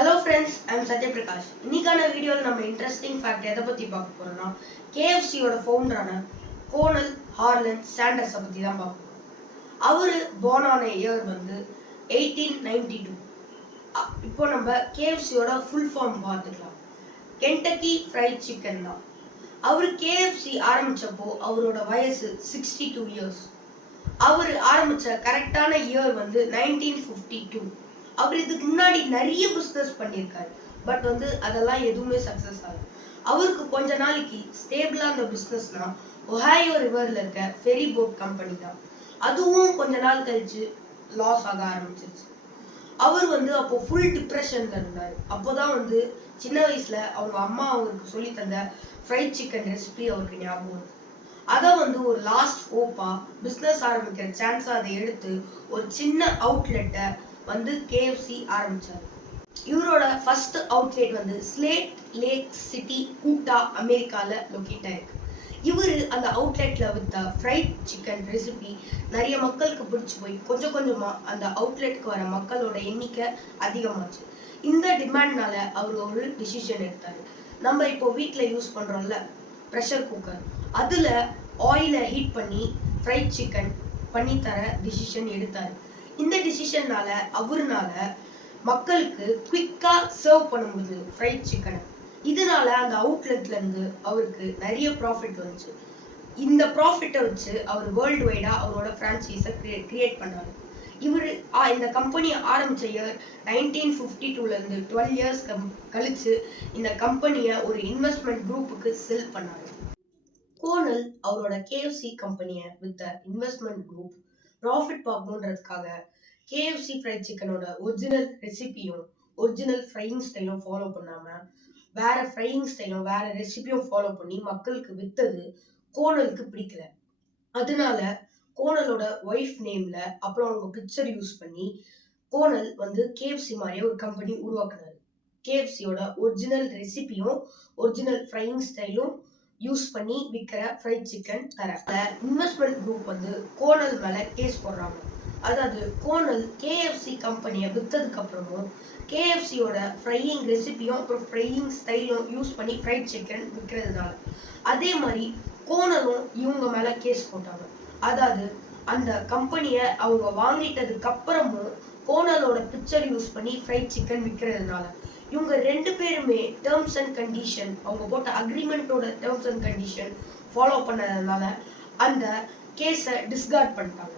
Hello friends, I am Satya Prakash. இன்னைக்கான வீடியோல நம்ம இன்ட்ரெஸ்டிங் ஃபேக்ட் எதை பத்தி பார்க்க போறோம்னா KFC யோட ஃபவுண்டரான கோனல் ஹார்லண்ட் சாண்டர்ஸ் பத்தி தான் பார்க்க போறோம். அவரு born ஆன இயர் வந்து 1892. இப்போ நம்ம KFC யோட ஃபுல் ஃபார்ம் பார்த்துக்கலாம். கென்டக்கி ஃப்ரைட் சிக்கன் தான். அவர் KFC ஆரம்பிச்சப்போ அவரோட வயசு 62 இயர்ஸ். அவர் ஆரம்பிச்ச கரெக்டான இயர் வந்து 1952. அவர் இதுக்கு முன்னாடி நிறைய பிஸ்னஸ் பண்ணியிருக்காரு. பட் வந்து அதெல்லாம் எதுவுமே சக்ஸஸ் ஆகல. அவருக்கு கொஞ்ச நாளைக்கு ஸ்டேபிளா அந்த பிஸ்னஸ்னா ஒஹாயோ ரிவர்ல இருக்க ஃபெரி போட் கம்பெனி தான். அதுவும் கொஞ்ச நாள் கழிச்சு லாஸ் ஆக ஆரம்பிச்சிருச்சு. அவர் வந்து அப்போ ஃபுல் டிப்ரெஷன்ல இருந்தார். அப்போதான் வந்து சின்ன வயசுல அவங்க அம்மா அவருக்கு சொல்லி தந்த ஃப்ரைட் சிக்கன் ரெசிபி அவருக்கு ஞாபகம் வருது. அதை வந்து ஒரு லாஸ்ட் ஹோப்பா பிஸ்னஸ் ஆரம்பிக்கிற சான்ஸா அதை எடுத்து ஒரு சின்ன அவுட்லெட்டை வந்து KFC ஆரம்பிச்சார். இவரோட ஃபர்ஸ்ட் அவுட்லெட் வந்து ஸ்லேட் லேக் சிட்டி கூட்டா அமெரிக்கால லொக்கேட் ஆயிருக்கு. இவர் அந்த அவுட்லெட்ல வித்த ஃப்ரைட் சிக்கன் ரெசிபி நிறைய மக்களுக்கு பிடிச்சி போய் கொஞ்சம் கொஞ்சமா அந்த அவுட்லெட்க்கு வர மக்களோட எண்ணிக்கை அதிகமாச்சு. இந்த டிமாண்ட்னால அவர் ஒரு டிசிஷன் எடுத்தாரு. நம்ம இப்போ வீட்டில் யூஸ் பண்றோம்ல ப்ரெஷர் குக்கர், அதுல ஆயிலை ஹீட் பண்ணி ஃப்ரைட் சிக்கன் பண்ணி தர டிசிஷன் எடுத்தாரு. இந்த டிசிஷன்னால அவருனால மக்களுக்கு குவிக்கா சர்வ் பண்ண முடியுது ஃப்ரைட் சிக்கனை. இதனால அந்த அவுட்லெட்ல இருந்து அவருக்கு நிறைய ப்ராஃபிட் வந்துச்சு. இந்த ப்ராஃபிட்டை வச்சு அவர் வேர்ல்டு வைடா அவரோட ஃப்ரான்ச்சைஸை கிரியேட் பண்ணாரு. இவர் இந்த கம்பெனி ஆரம்பிச்ச இயர் 1952ல இருந்து 12 இயர்ஸ் கழிச்சு இந்த கம்பெனியை ஒரு இன்வெஸ்ட்மெண்ட் குரூப்புக்கு செல் பண்ணாரு. கோனல் அவரோட KFC கம்பெனியை வித்த இன்வெஸ்ட்மெண்ட் குரூப் ப்ராஃபிட் பார்க்கணுன்றதுக்காக KFC ஃப்ரைட் சிக்கனோட ஒரிஜினல் ரெசிபியும் ஒரிஜினல் ஃப்ரையிங் ஸ்டைலும் ஃபாலோ பண்ணாம வேற ஃப்ரையிங் ஸ்டைலும் வேற ரெசிபியும் ஃபாலோ பண்ணி மக்களுக்கு வித்தது கோனலுக்கு பிடிக்கல. அதனால கோனலோட ஒய்ஃப் நேம்ல அப்புறம் அவங்க பிக்சர் யூஸ் பண்ணி கோனல் வந்து KFC மாதிரியே ஒரு கம்பெனி உருவாக்குனாரு. KFCயோட ஒரிஜினல் ரெசிபியும் ஒரிஜினல் ஃப்ரையிங் ஸ்டைலும் யூஸ் பண்ணி விற்கிற ஃப்ரைட் சிக்கன் தர இன்வெஸ்ட்மெண்ட் குரூப் வந்து கோனல் மேல கேஸ் போடுறாங்க. அதாவது கோனல் KFC கம்பெனியை விற்றதுக்கு அப்புறமும் KFCயோட ஃப்ரையிங் ரெசிபியும் அப்புறம் ஃப்ரையிங் ஸ்டைலும் யூஸ் பண்ணி ஃப்ரைட் சிக்கன் விற்கிறதுனால அதே மாதிரி கோனலும் இவங்க மேல கேஸ் போட்டாங்க. அதாவது அந்த கம்பெனியை அவங்க வாங்கிட்டதுக்கு அப்புறமும் கோனலோட பிக்சர் யூஸ் பண்ணி ஃப்ரைட் சிக்கன் விற்கிறதுனால இவங்க ரெண்டு பேருமே டேர்ம்ஸ் அண்ட் கண்டிஷன் அவங்க போட்ட அக்ரிமெண்டோட டேர்ம்ஸ் அண்ட் கண்டிஷன் ஃபாலோ பண்ணதுனால அந்த கேஸை டிஸ்கார்ட் பண்ணிட்டாங்க.